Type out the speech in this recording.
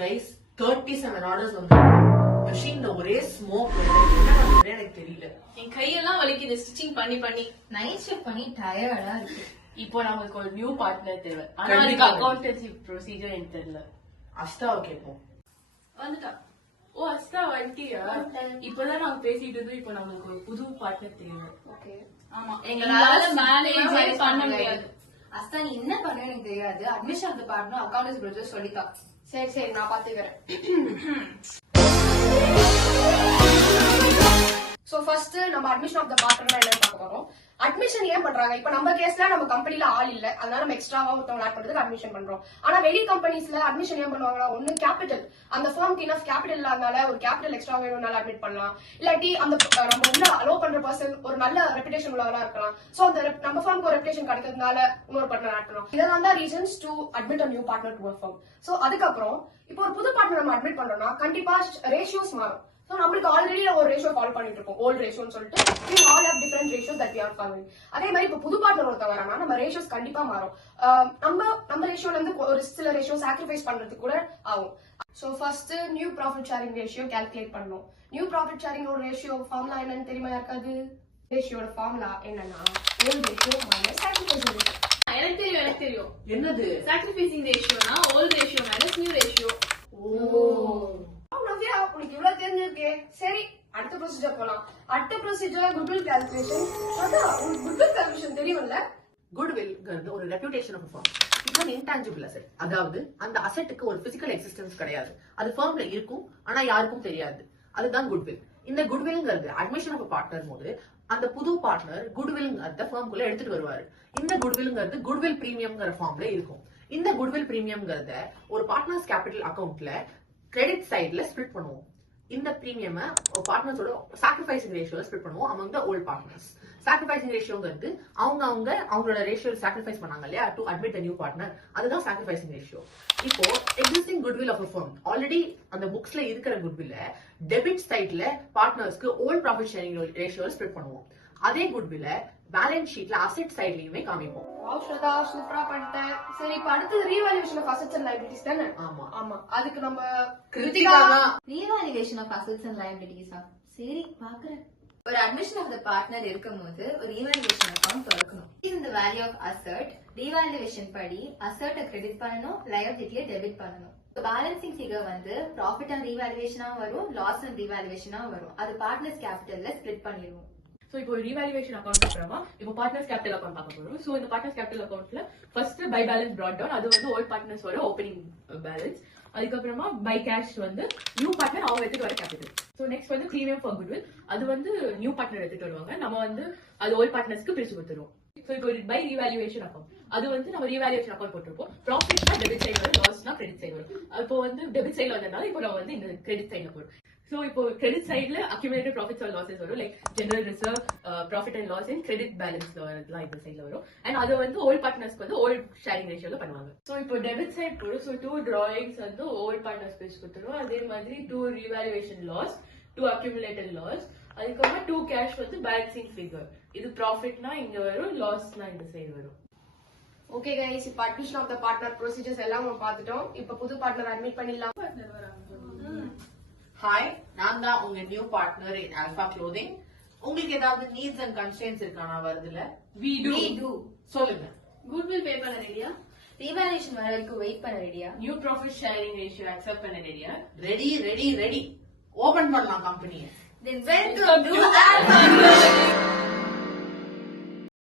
Guys 37 orders வந்து மெஷின்ல ஒரே smoke என்ன பண்றேன்னு எனக்கு தெரியல. என் கையெல்லாம் வலிக்குது ஸ்டிச்சிங் பண்ணி பண்ணி. நைட் ஷிஃப்ட் பண்ணி டயர்டா இருக்கு. இப்போ நமக்கு ஒரு நியூ பார்ட்னர் தேவை. ஆனா அதுக்கு அக்கவுண்டன்சி ப்ரொசீஜர் எனக்கு தெரியல. அஸ்தாவை கேட்போம். வந்துட்டா. ஓ அஸ்தா வந்துட்டியா? இப்பதான் நாங்க பேசிட்டு இருந்தோம். இப்போ நமக்கு ஒரு புது பார்ட்னர் தேவை. ஓகே. ஆமா, எங்களால மேனேஜே பண்ண முடியாது. அஸ்தா நீ என்ன பண்ண எனக்கு தெரியாது. Admission of the partner accountancy procedure சொல்லித்தா. சரி சரி நான் பாத்துக்கிறேன். சோ ஃபர்ஸ்ட் நம்ம அட்மிஷன் ஆஃப் த பார்ட்னர் என்னன்னு பார்க்க போறோம். அட்மிஷன் ஏன் பண்றாங்க? இப்ப நம்ம கேஸ்ல நம்ம கம்பெனில ஆள் இல்ல, அதனால நம்ம எக்ஸ்ட்ராவா ஒருத்தவங்க ஆட் பண்றதுக்கு அட்மிஷன் பண்றோம். ஆனா வெளி கம்பெனிஸ்ல அட்மிஷன் ஏன் பண்ணுவாங்கன்னா, ஒண்ணு கேபிட்டல், அந்த ஃபர்ம்க்கு இனஃப் கேபிட்டல் இல்லாதனால ஒரு கேபிட்டல் எக்ஸ்ட்ரா வேணும்னால அட்மிட் பண்ணலாம். இல்லாட்டி அந்த நம்ம உள்ள அலோ பண்ற பர்சன் ஒரு நல்ல ரெப்புடேஷன் உள்ளவரா இருக்கலாம். சோ அந்த நம்ம ஃபர்ம்க்கு ஒரு ரெப்புடேஷன் கிடைக்கிறதுனால இன்னொரு பார்ட்னர் ஆட் பண்ணலாம். இதெல்லாம் தான் reasons to admit a new partner to a firm. So அதுக்கப்புறம் இப்போ ஒரு புது பார்ட்னர் நம்ம அட்மிட் பண்றோம்னா கண்டிப்பா ரேஷியோஸ் மாறும். So நம்மளுக்கு ஆல்ரெடி ஒரு ரேஷியோ ஃபாலோ பண்ணிட்டு இருக்கோம், ஓல்ட் ரேஷியோன்னு சொல்லிட்டு. we all have different ratios that we are following. அதே மாதிரி இப்போ புது பார்ட்னர் ஒருத்தர் வரானா நம்ம ரேஷியோஸ் கண்டிப்பா மாறும். நம்ம ரேஷியோல இருந்து ஒரு சில ரேஷியோ சாக்ரிஃபைஸ் பண்றதுக்கு கூட ஆகும். So first new profit sharing ratio calculate பண்ணணும். நியூ ப்ராஃபிட் ஷேரிங் ஒரு ரேஷியோ ஃபார்முலா என்னன்னு தெரியுமா யாருக்காவது? ரேஷியோட ஃபார்முலா என்னன்னா old ratio minus sacrificing ratio. எனக்கு தெரியும். என்னது? சாக்ரிஃபைசிங் ரேஷியோனா old ratio minus new ratio. உனக்கு இவ்வளவு தெரிஞ்சிருக்கே. சரி, அடுத்த ப்ரொசீஜர் போலாம். அடுத்த ப்ரொசீஜர் குட்வில் கால்குலேஷன். அதான் குட்வில் கால்குலேஷன் தெரியும்ல? குட்வில்ங்கிறது ஒரு ரெப்யூட்டேஷன் ஆஃப் ஃபர்ம். இது ஒரு இன்டான்ஜிபிள் அசெட். அதாவது அந்த அசெட்டுக்கு ஒரு பிசிக்கல் எக்ஸிஸ்டன்ஸ் கிடையாது. அது ஃபர்ம்ல இருக்கும், ஆனா யாருக்கும் தெரியாது. அதுதான் குட்வில். இந்த குட்வில்ங்கிறது அட்மிஷன் ஆஃப் பார்ட்னர் போது அந்த புது பார்ட்னர் குட்வில்ங்கிறத ஃபர்ம்குள்ள எடுத்துட்டு வருவாரு. இந்த குட்வில்ங்கிறது குட்வில் பிரீமியம்ங்கிற ஃபார்ம்ல இருக்கும். இந்த குட்வில் பிரீமியம்ங்கிறத ஒரு பார்ட்னர்ஸ் கேபிட்டல் அக்கவுண்ட்ல கிரெடிட் சைட்ல ஸ்பிளிட் பண்ணுவோம். இந்த பிரீமியம் பார்ட்னர்ஸோட சாக்ரிஃபைசிங் ரேஷியோ ஸ்பிளிட் பண்ணுவோம் among the old partners. Sacrificing ரேஷியோங்கிறது அவங்களோட ரேஷியோ சாக்ரிஃபைஸ் பண்ணாங்க இல்லையா to admit the new partner, அதுதான் சாக்ரிஃபைசிங் ரேஷியோ. இப்போ existing goodwill of firm already அந்த புக்ஸ்ல இருக்கிற குட்வில்ல டெபிட் சைட்ல பார்ட்னர்ஸ்க்கு old profit sharing ratio split பண்ணுவோம். அதே குட்வில்ல பேலன்ஸ் ஷீட்ல அசெட் சைட்லயுமே காமிப்போம். ஸ்ரதா சூப்பரா பண்ணிட்டேன். சரி, இப்ப அடுத்தது revaluation of assets and liabilities தானே? ஆமா ஆமா, அதுக்கு நம்ம கிருத்திகா தான். ரீவாலுவேஷன் ஆஃப் அசெட்ஸ் அண்ட் லைபிலிட்டிஸா? சரி பாக்குறேன். ஒரு அட்மிஷன் ஆஃப் த பார்ட்னர் இருக்கும்போது ஒரு ரீவாலுவேஷன் அக்கவுண்ட் திறக்கணும். இந்த வேல்யூ ஆஃப் அசெட் ரீவாலுவேஷன் படி அசெட்டை கிரெடிட் பண்ணணும், லைபிலிட்டியை டெபிட் பண்ணணும். பேலன்சிங் ஃபிகர் வந்து ப்ராஃபிட் அண்ட் ரீவாலுவேஷனா வரும், லாஸ் அண்ட் ரீவாலுவேஷனா வரும். அது பார்ட்னர்ஸ் கேபிட்டல்ல ஸ்பிளிட் பண்ணிடுவோம். சோ இப்போ ரீவாலுவேஷன் அக்கவுண்ட் அப்புறமா இப்போ பார்ட்னர்ஸ் கேபிட்டல் அக்கவுண்ட் பார்க்க போறோம். சோ இந்த பார்ட்னர்ஸ் கேபிட்டல் அக்கவுண்ட்ல first by balance brought down, அது வந்து ஓல்ட் பார்ட்னர்ஸோட ஓப்பனிங் பேலன்ஸ். அதுக்கப்புறமா பை கேஷ் வந்து நியூ பார்ட்னர் அவங்க எடுத்துட்டு வர கேபிட்டல். சோ நெக்ஸ்ட் வந்து பிரீமியம் ஃபார் குட்வில், அது வந்து நியூ பார்ட்னர் எடுத்துட்டு வருவாங்க, நம்ம வந்து அது ஓல்ட் பார்ட்னர்ஸ்க்கு பிரிச்சு கொடுத்துருவோம். சோ இப்போ பை ரீவாலுவேஷன் அக்கவுண்ட் அது வந்து நம்ம ரீவாலுவேஷன் அக்கவுண்ட் போட்டிருப்போம். ப்ராஃபிட்னா டெபிட் சைடு வரும், லாஸ்னா கிரெடிட் சைடு வரும். இப்போ வந்து டெபிட் சைடுல வந்ததுனால இப்போ நம்ம வந்து இந்த கிரெடிட் சைடுல போறோம். So இப்போ credit sideல accumulated profits or losses வரும், like general reserve, profit and loss and credit balance எல்லாம் இந்த சைடுல வரும். and அது வந்து old partnersக்கு வந்து old sharing ratioல பண்ணுவாங்க. so இப்போ debit side போறோம். so 2 drawings வந்து old partners பேஜ் கொடுத்துருவோம். அதே மாதிரி 2 revaluation loss, 2 accumulated loss, அதுக்கப்புறமா 2 cash வந்து balancing figure. இது profitனா இங்க வரும், lossனா இந்த சைடு வரும். ஓகே கைஸ், இப்ப admission of the partner procedures எல்லாம் நம்ம பார்த்துட்டோம். இப்ப புது பார்ட்னர் அட்மிட் பண்ணிடலாம். பார்ட்னர் வராங்க. ஹாய், நான் தான் உங்க new partner in Alpha Clothing. உங்களுக்கு ஏதாவது நீட்ஸ் அண்ட் கன்ஸ்ட்ரெயின்ட்ஸ் இருக்கா? நான் வருதுல we do சொல்லுங்க. goodwill pay பண்ண ரெடியா? ரீவாலுவேஷன் வர வரைக்கும் வெயிட் பண்ண ரெடியா? New profit sharing ratio accept பண்ண ரெடியா? Ready ready ready. ஓபன் பண்ணலாம் கம்பெனியை. then welcome to Alpha.